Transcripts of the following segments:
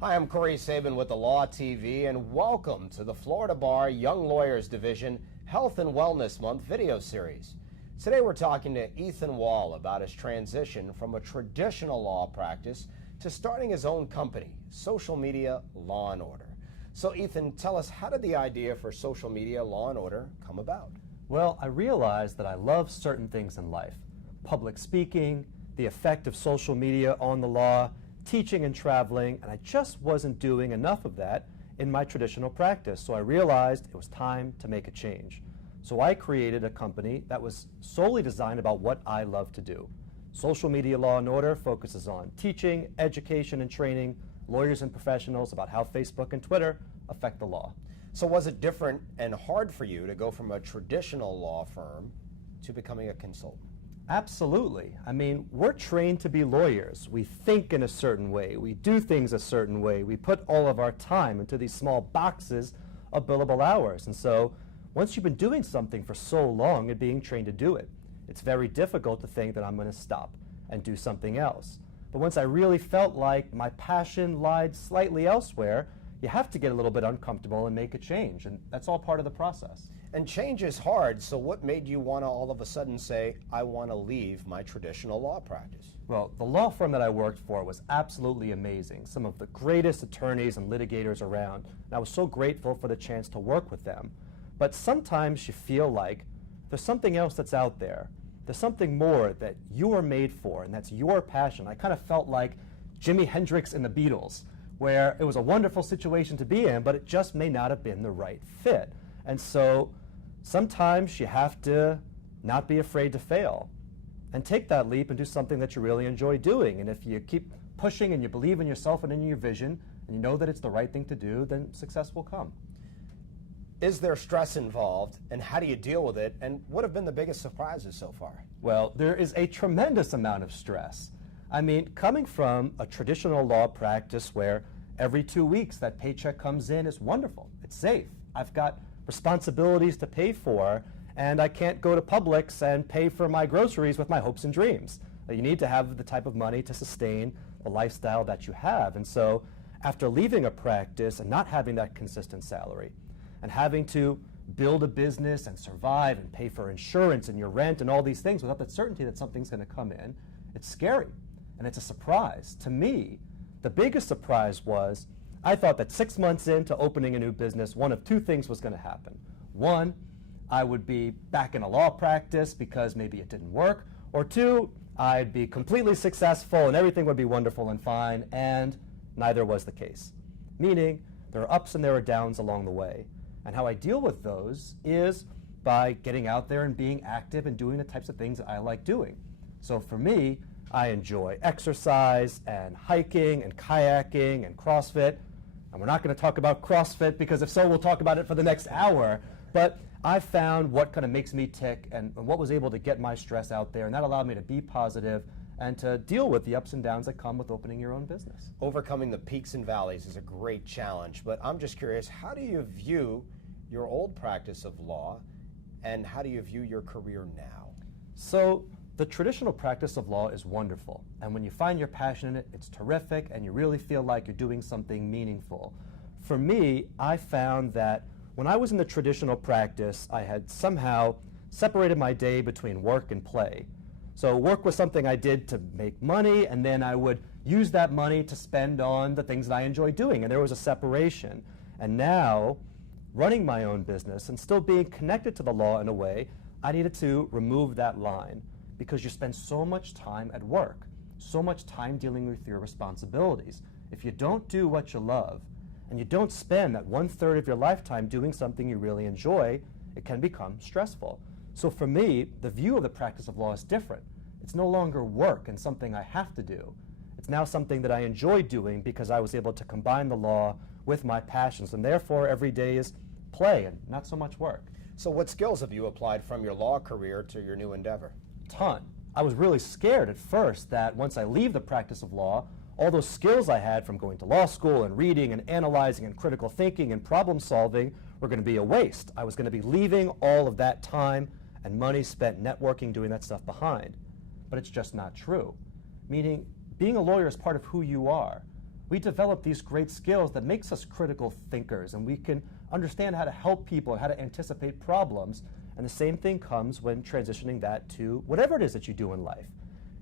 Hi, I'm Corey Sabin with the Law TV, and welcome to the Florida Bar Young Lawyers Division Health and Wellness Month video series. Today we're talking to Ethan Wall about his transition from a traditional law practice to starting his own company, Social Media Law and Order. So Ethan, tell us, how did the idea for Social Media Law and Order come about? Well, I realized that I love certain things in life. Public speaking, the effect of social media on the law, teaching and traveling, and I just wasn't doing enough of that in my traditional practice. So I realized it was time to make a change. So I created a company that was solely designed about what I love to do. Social Media Law and Order focuses on teaching, education, and training lawyers and professionals about how Facebook and Twitter affect the law. So was it different and hard for you to go from a traditional law firm to becoming a consultant? Absolutely. I mean, we're trained to be lawyers. We think in a certain way. We do things a certain way. We put all of our time into these small boxes of billable hours. And so once you've been doing something for so long and being trained to do it, it's very difficult to think that I'm going to stop and do something else. But once I really felt like my passion lied slightly elsewhere, you have to get a little bit uncomfortable and make a change. And that's all part of the process. And change is hard, so what made you want to all of a sudden say, I want to leave my traditional law practice? Well, the law firm that I worked for was absolutely amazing. Some of the greatest attorneys and litigators around. And I was so grateful for the chance to work with them. But sometimes you feel like there's something else that's out there. There's something more that you are made for, and that's your passion. I kind of felt like Jimi Hendrix and the Beatles, where it was a wonderful situation to be in, but it just may not have been the right fit. And so sometimes you have to not be afraid to fail and take that leap and do something that you really enjoy doing. And if you keep pushing and you believe in yourself and in your vision and you know that it's the right thing to do, then success will come. Is there stress involved, and how do you deal with it, and what have been the biggest surprises so far? Well, there is a tremendous amount of stress. I mean, coming from a traditional law practice where every 2 weeks that paycheck comes in is wonderful. It's safe. I've got responsibilities to pay for, and I can't go to Publix and pay for my groceries with my hopes and dreams. You need to have the type of money to sustain the lifestyle that you have. And so after leaving a practice and not having that consistent salary and having to build a business and survive and pay for insurance and your rent and all these things without the certainty that something's going to come in, it's scary and it's a surprise. To me, the biggest surprise was I thought that 6 months into opening a new business, one of two things was going to happen. One, I would be back in a law practice because maybe it didn't work, or two, I'd be completely successful and everything would be wonderful and fine, and neither was the case. Meaning, there are ups and there are downs along the way. And how I deal with those is by getting out there and being active and doing the types of things that I like doing. So for me, I enjoy exercise and hiking and kayaking and CrossFit. And we're not going to talk about CrossFit because if so, we'll talk about it for the next hour. But I found what kind of makes me tick and what was able to get my stress out there. And that allowed me to be positive and to deal with the ups and downs that come with opening your own business. Overcoming the peaks and valleys is a great challenge, but I'm just curious, how do you view your old practice of law and how do you view your career now? So the traditional practice of law is wonderful. And when you find your passion in it, it's terrific and you really feel like you're doing something meaningful. For me, I found that when I was in the traditional practice, I had somehow separated my day between work and play. So work was something I did to make money, and then I would use that money to spend on the things that I enjoy doing, and there was a separation. And now, running my own business and still being connected to the law in a way, I needed to remove that line because you spend so much time at work, so much time dealing with your responsibilities. If you don't do what you love, and you don't spend that 1/3 of your lifetime doing something you really enjoy, it can become stressful. So for me, the view of the practice of law is different. It's no longer work and something I have to do. It's now something that I enjoy doing because I was able to combine the law with my passions, and therefore every day is play and not so much work. So what skills have you applied from your law career to your new endeavor? Ton. I was really scared at first that once I leave the practice of law, all those skills I had from going to law school and reading and analyzing and critical thinking and problem solving were going to be a waste. I was going to be leaving all of that time and money spent networking, doing that stuff behind. But it's just not true. Meaning, being a lawyer is part of who you are. we develop these great skills that makes us critical thinkers, and we can understand how to help people and how to anticipate problems. And the same thing comes when transitioning that to whatever it is that you do in life.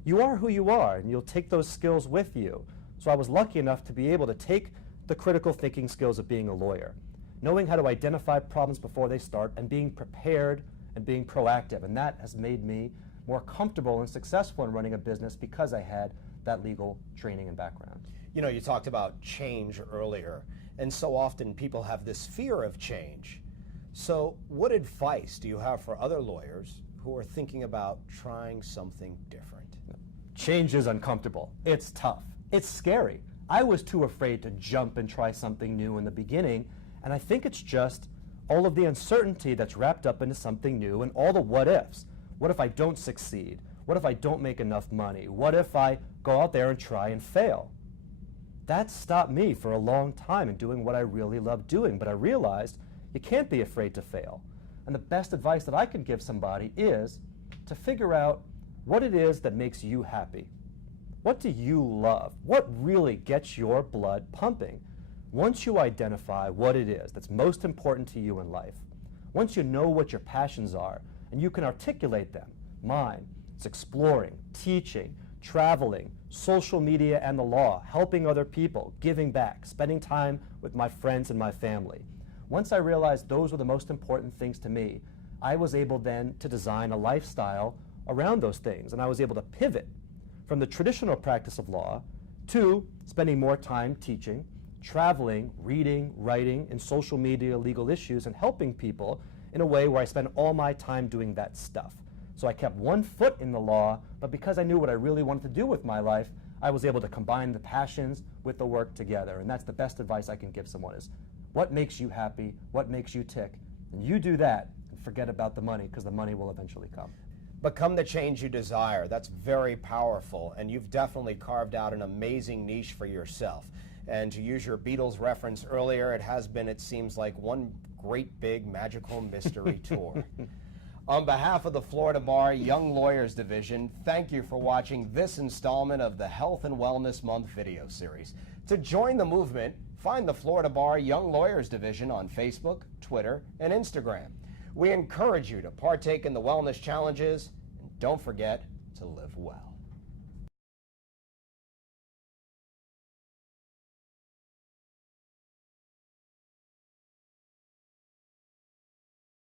You are who you are, and you'll take those skills with you. So I was lucky enough to be able to take the critical thinking skills of being a lawyer, knowing how to identify problems before they start, and being prepared and being proactive. And that has made me more comfortable and successful in running a business because I had that legal training and background. You know, you talked about change earlier, and so often people have this fear of change. So what advice do you have for other lawyers who are thinking about trying something different? Change is uncomfortable. It's tough. It's scary. I was too afraid to jump and try something new in the beginning, and I think it's just all of the uncertainty that's wrapped up into something new and all the what ifs. What if I don't succeed? What if I don't make enough money? What if I go out there and try and fail? That stopped me for a long time in doing what I really love doing, but I realized you can't be afraid to fail. And the best advice that I could give somebody is to figure out what it is that makes you happy. What do you love? What really gets your blood pumping? Once you identify what it is that's most important to you in life, once you know what your passions are and you can articulate them, mine, it's exploring, teaching, traveling, social media and the law, helping other people, giving back, spending time with my friends and my family. Once I realized those were the most important things to me, I was able then to design a lifestyle around those things, and I was able to pivot from the traditional practice of law to spending more time teaching, traveling, reading, writing, and social media legal issues, and helping people in a way where I spend all my time doing that stuff. So I kept one foot in the law, but because I knew what I really wanted to do with my life, I was able to combine the passions with the work together. And that's the best advice I can give someone is, what makes you happy? What makes you tick? And you do that, and forget about the money, because the money will eventually come. Become the change you desire. That's very powerful, and you've definitely carved out an amazing niche for yourself. And to use your Beatles reference earlier, it has been, it seems like, one great big magical mystery tour. On behalf of the Florida Bar Young Lawyers Division, thank you for watching this installment of the Health and Wellness Month video series. To join the movement, find the Florida Bar Young Lawyers Division on Facebook, Twitter, and Instagram. We encourage you to partake in the wellness challenges, and don't forget to live well.